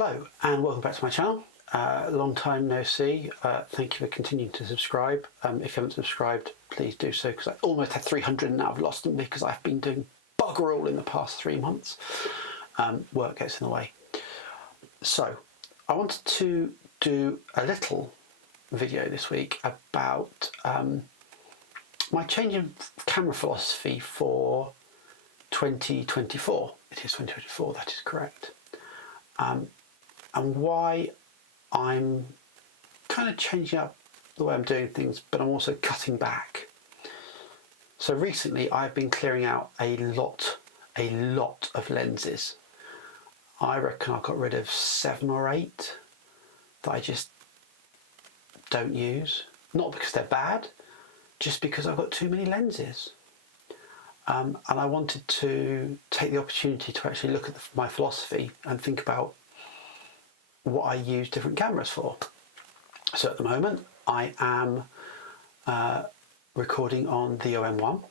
Hello and welcome back to my channel. Long time no see. Thank you for continuing to subscribe. If you haven't subscribed, please do so, because I almost had 300 and now I've lost them because I've been doing bugger all in the past 3 months. Work gets in the way. So I wanted to do a little video this week about my change in camera philosophy for 2024. It is 2024, that is correct. And why I'm kind of changing up the way I'm doing things, but I'm also cutting back. So recently I've been clearing out a lot of lenses. I reckon I've got rid of 7 or 8 that I just don't use. Not because they're bad, just because I've got too many lenses. And I wanted to take the opportunity to actually look at my philosophy and think about what I use different cameras for. So at the moment I am recording on the OM1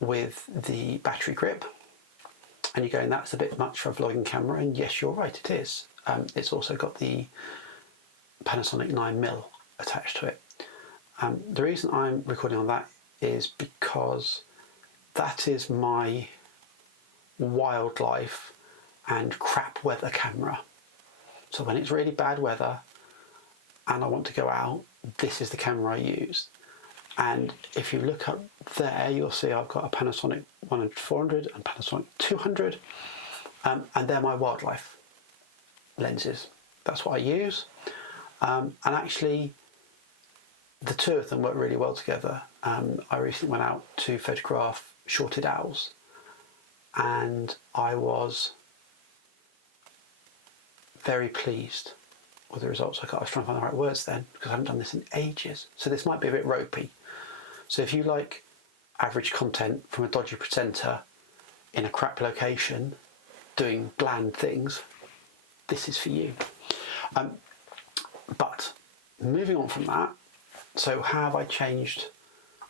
with the battery grip, and you're going, that's a bit much for a vlogging camera, and yes, you're right, it is. It's also got the Panasonic 9mm attached to it. The reason I'm recording on that is because that is my wildlife and crap weather camera. So when it's really bad weather and I want to go out, this is the camera I use. And if you look up there, you'll see I've got a Panasonic 100-400 and Panasonic 200, and they're my wildlife lenses. That's what I use. And actually, the two of them work really well together. I recently went out to photograph shorted owls, and I was very pleased with the results I got. I was trying to find the right words then, because I haven't done this in ages. So this might be a bit ropey. So if you like average content from a dodgy presenter in a crap location doing bland things, this is for you. But moving on from that, so how have I changed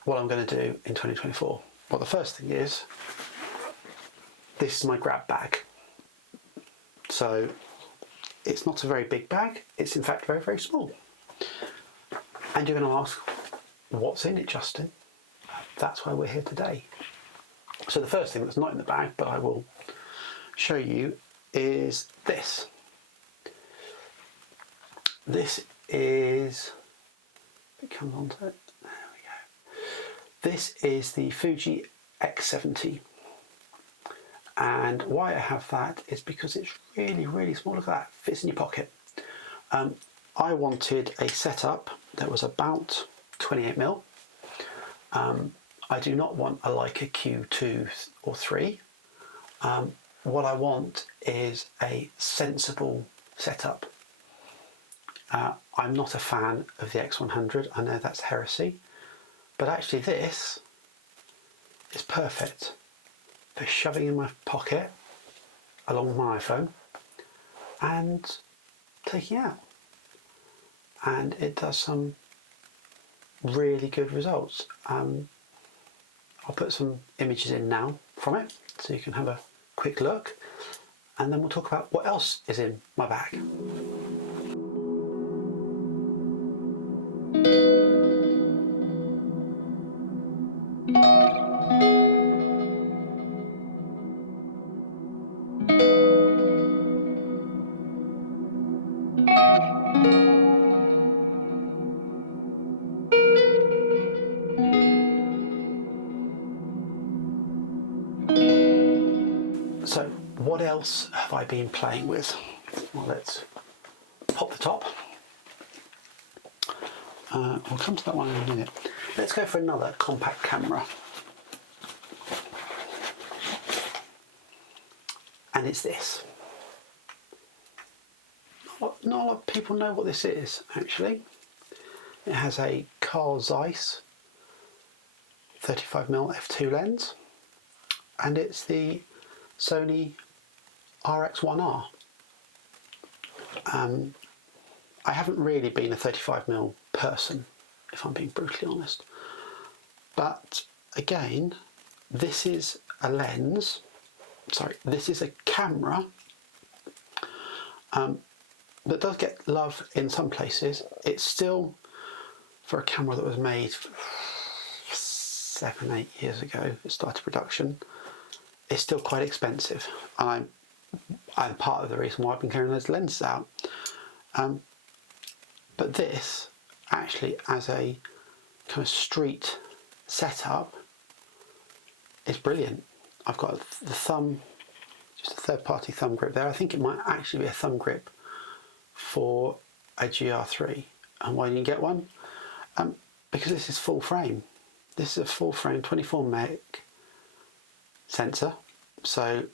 what I'm going to do in 2024? Well, the first thing is, this is my grab bag. So it's not a very big bag, it's in fact very, very small. And you're going to ask, what's in it, Justin? That's why we're here today. So the first thing that's not in the bag, but I will show you, is this. This is, if it comes onto it, there we go. This is the Fuji X70. And why I have that is because it's really, really small. Look at that, fits in your pocket. I wanted a setup that was about 28mm. I do not want a Leica Q2 or 3. What I want is a sensible setup. I'm not a fan of the X100. I know that's heresy, but actually this is perfect for shoving in my pocket along with my iPhone and taking out. And it does some really good results. I'll put some images in now from it so you can have a quick look, and then we'll talk about what else is in my bag. So what else have I been playing with? Well, let's pop the top. We'll come to that one in a minute. Let's go for another compact camera. And it's this. Not a lot of people know what this is, actually. It has a Carl Zeiss 35mm f2 lens, and it's the Sony RX1R. I haven't really been a 35mm person, if I'm being brutally honest. But again, this is a lens, sorry, this is a camera But does get love in some places. It's still, for a camera that was made 7-8 years ago, it started production, it's still quite expensive, and I'm part of the reason why I've been clearing those lenses out. But this, actually, as a kind of street setup, is brilliant. I've got the thumb, just a third-party thumb grip there. I think it might actually be a thumb grip for a GR3. And why didn't you get one? Because this is full frame. This is a full frame 24 meg sensor. So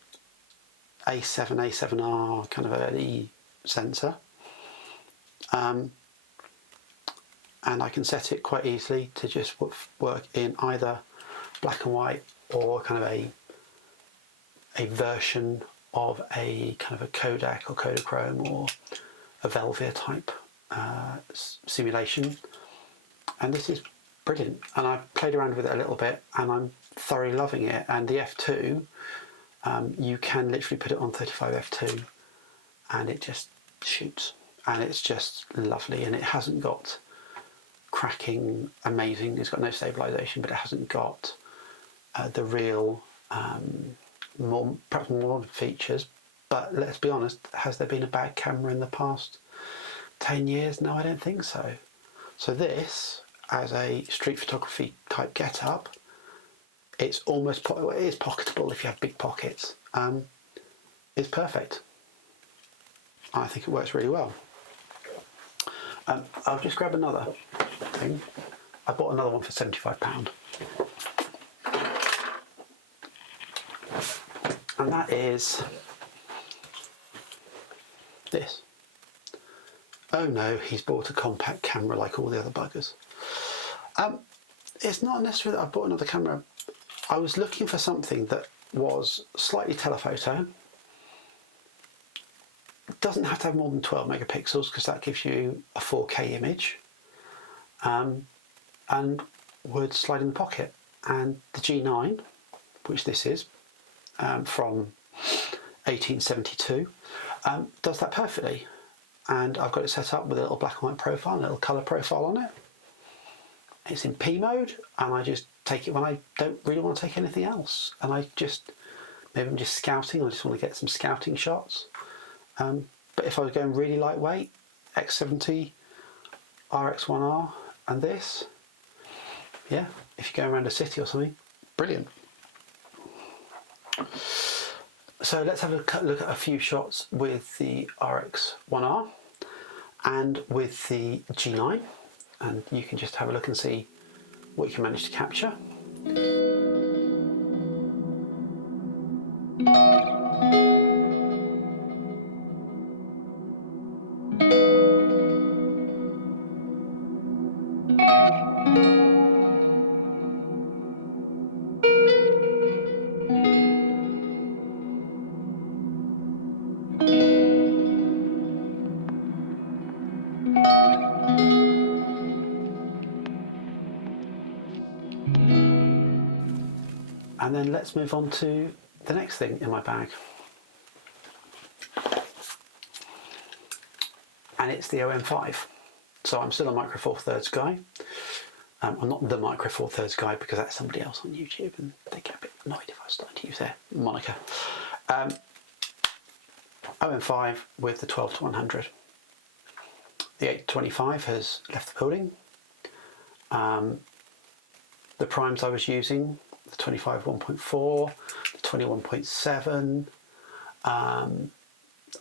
A7, A7R kind of early sensor. And I can set it quite easily to just work in either black and white or kind of a version of a kind of a Kodak or Kodachrome or a Velvia type simulation. And this is brilliant, and I've played around with it a little bit and I'm thoroughly loving it. And the f2, you can literally put it on 35 f2 and it just shoots, and it's just lovely. And it hasn't got cracking amazing, it's got no stabilization, but it hasn't got the real perhaps more features. But let's be honest, has there been a bad camera in the past 10 years? No, I don't think so. So this, as a street photography type get-up, it's almost, it is pocketable if you have big pockets. It's perfect. I think it works really well. I'll just grab another thing. I bought another one for £75. And that is this. Oh no, he's bought a compact camera like all the other buggers. It's not necessarily that I bought another camera. I was looking for something that was slightly telephoto. It doesn't have to have more than 12 megapixels because that gives you a 4K image, and would slide in the pocket. And the G9, which this is, from 1872, does that perfectly. And I've got it set up with a little black and white profile, and a little colour profile on it. It's in P mode, and I just take it when I don't really want to take anything else. And I just, maybe I'm just scouting, I just want to get some scouting shots. But if I was going really lightweight, X70, RX1R, and this, yeah, if you're going around a city or something, brilliant. So let's have a look at a few shots with the RX1R and with the G9, and you can just have a look and see what you can manage to capture. And then let's move on to the next thing in my bag. And it's the OM5. So I'm still a Micro4 guy. I'm not the Micro4 guy because that's somebody else on YouTube and they get a bit annoyed if I start to use their moniker. OM5 with the 12-100. The 8-25 has left the building. The primes I was using, the 25 1.4, the 21.7, I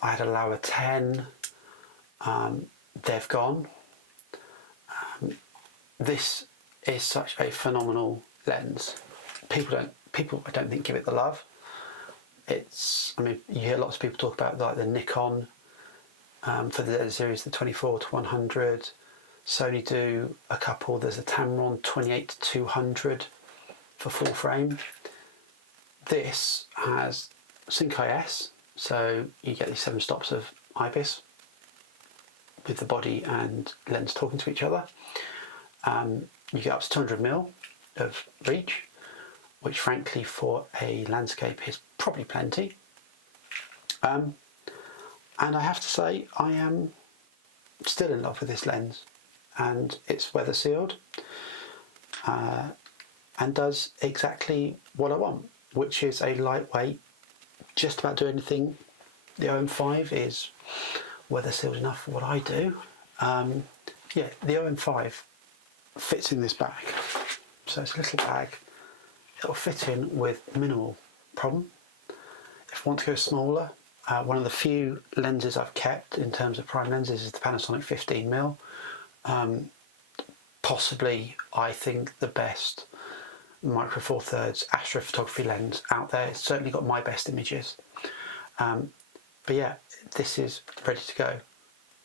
had a Laowa 10, they've gone. This is such a phenomenal lens. People I don't think give it the love. It's, I mean, you hear lots of people talk about like the Nikon for the series, the 24-100. Sony do a couple. There's a Tamron 28-200 for full frame. This has Sync IS, so you get these 7 stops of IBIS with the body and lens talking to each other. You get up to 200mm of reach, which frankly for a landscape is probably plenty. And I have to say, I am still in love with this lens, and it's weather sealed and does exactly what I want, which is a lightweight, just about do anything. The OM5 is weather sealed enough for what I do. Yeah, the OM5 fits in this bag. So it's a little bag. It'll fit in with minimal problem. If I want to go smaller, one of the few lenses I've kept in terms of prime lenses is the Panasonic 15mm. Possibly, I think, the best Micro4 astrophotography lens out there. It's certainly got my best images. But yeah, this is ready to go.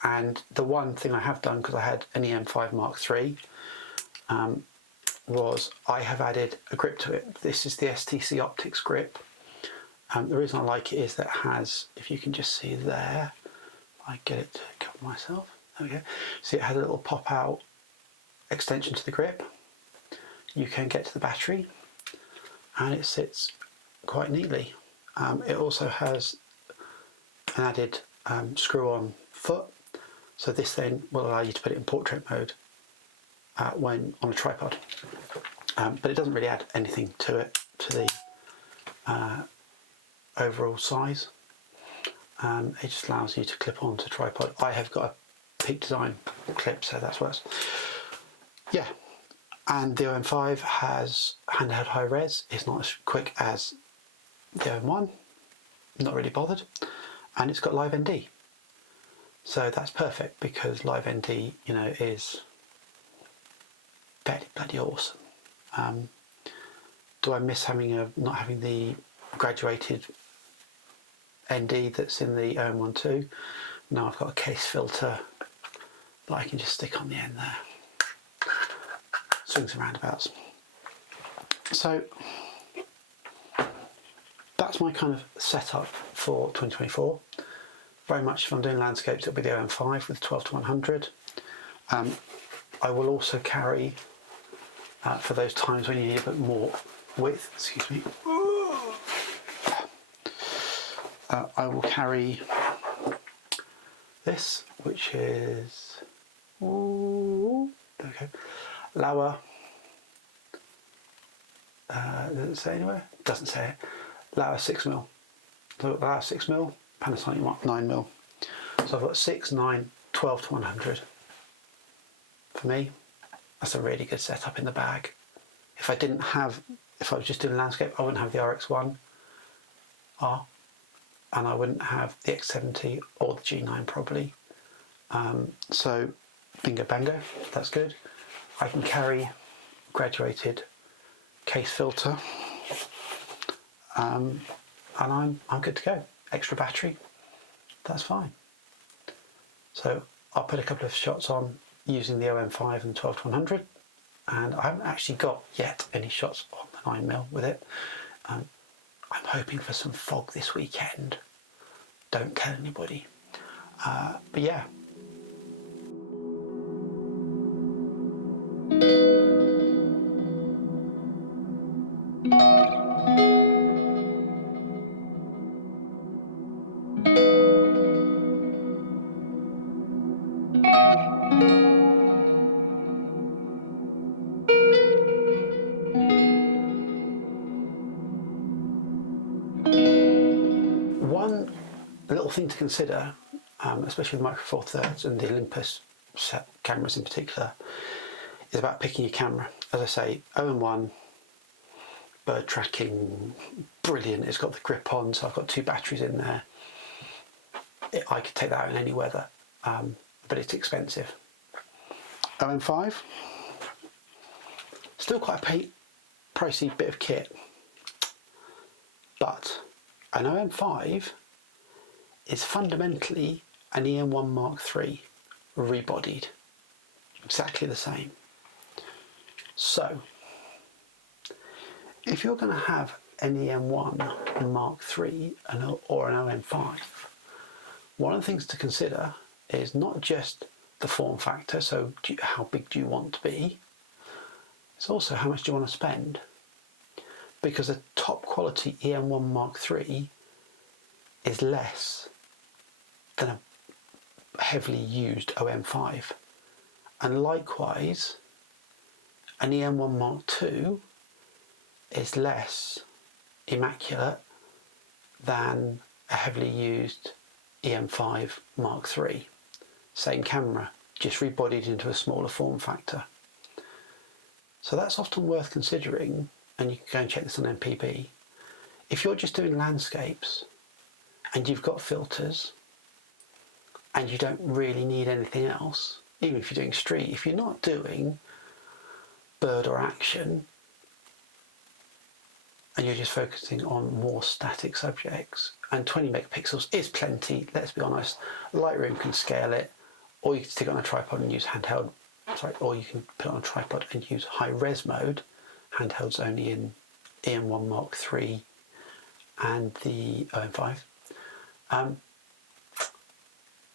And the one thing I have done, because I had an EM5 Mark III, was I have added a grip to it. This is the STC Optics grip. The reason I like it is that it has, if you can just see there, I get it to cover myself. There we go. See, it has a little pop out extension to the grip. You can get to the battery, and it sits quite neatly. It also has an added screw-on foot, so this then will allow you to put it in portrait mode when on a tripod. But it doesn't really add anything to it, to the overall size. It just allows you to clip onto tripod. I have got a Peak Design clip, so that's worse. Yeah, and the OM5 has handheld high res. It's not as quick as the OM1, not really bothered, and it's got live ND. So that's perfect, because live ND, you know, is bloody awesome. Do I miss having not having the graduated ND that's in the OM1 too? No, I've got a case filter that I can just stick on the end there. Swings and roundabouts. So that's my kind of setup for 2024. Very much, if I'm doing landscapes, it'll be the OM5 with 12-100. I will also carry, for those times when you need a bit more width, excuse me, I will carry this, which is, okay, Laowa, does it say anywhere? Doesn't say it. Laowa 6mm. So Laowa 6mm, Panasonic 9mm. So I've got 6, 9, 12-100. For me, that's a really good setup in the bag. If I was just doing landscape, I wouldn't have the RX1R, and I wouldn't have the X70 or the G9 probably. So bingo bango, that's good. I can carry graduated case filter, and I'm good to go. Extra battery, that's fine. So I'll put a couple of shots on using the OM5 and 12-100, and I haven't actually got yet any shots on the 9mm with it. I'm hoping for some fog this weekend. Don't tell anybody. But yeah. One little thing to consider, especially with Micro4 Thirds and the Olympus set cameras in particular, is about picking your camera. As I say, OM1, bird tracking, brilliant. It's got the grip on, so I've got 2 batteries in there. I could take that out in any weather, but it's expensive. OM5, still quite a pricey bit of kit, but an OM5 is fundamentally an EM1 Mark III rebodied, exactly the same. So if you're going to have an EM1 Mark III or an OM5, one of the things to consider is not just the form factor, so how big do you want to be, it's also how much do you want to spend, because a top quality EM1 Mark III is less than a heavily used OM5. And likewise, an EM1 Mark II is less immaculate than a heavily used EM5 Mark III. Same camera, just rebodied into a smaller form factor. So that's often worth considering, and you can go and check this on MPB. If you're just doing landscapes and you've got filters and you don't really need anything else, even if you're doing street, if you're not doing bird or action and you're just focusing on more static subjects, and 20 megapixels is plenty, let's be honest. Lightroom can scale it, or you can stick it on a tripod and use handheld, or you can put it on a tripod and use high res mode. Handheld's only in EM1 Mark III and the OM5.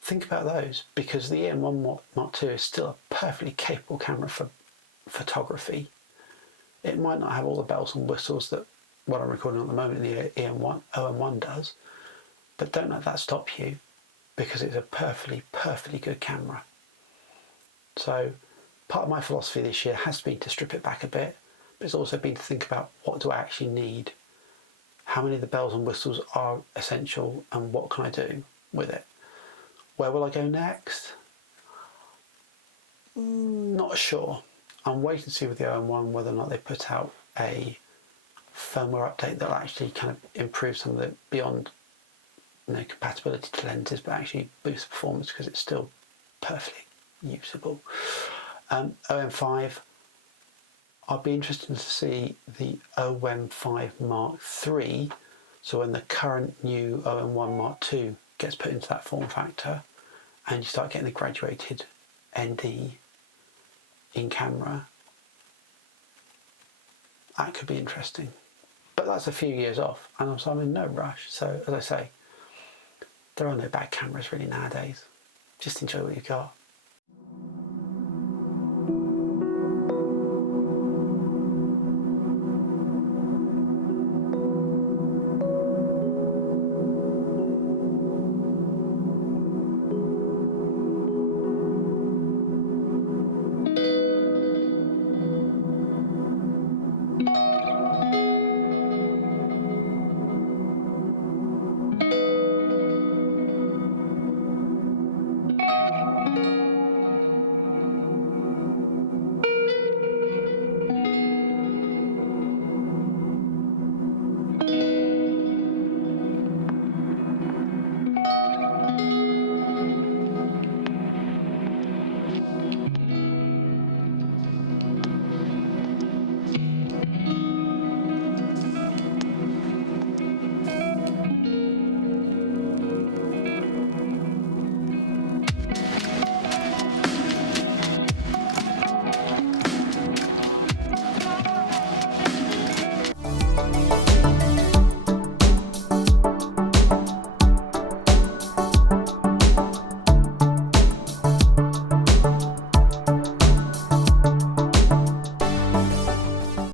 Think about those, because the EM1 Mark II is still a perfectly capable camera for photography. It might not have all the bells and whistles that what I'm recording at the moment in the OM1 does, but don't let that stop you, because it's a perfectly good camera. So part of my philosophy this year has been to strip it back a bit, but it's also been to think about, what do I actually need? How many of the bells and whistles are essential, and what can I do with it? Where will I go next? Not sure. I'm waiting to see with the OM1 whether or not they put out a firmware update that will actually kind of improve some of the beyond compatibility to lenses, but actually boost performance, because it's still perfectly usable. OM5, I'll be interested to see the OM5 Mark III. So when the current new OM1 Mark II gets put into that form factor and you start getting the graduated ND in camera, that could be interesting. But that's a few years off, and I'm in no rush. So as I say, there are no bad cameras really nowadays. Just enjoy what you've got.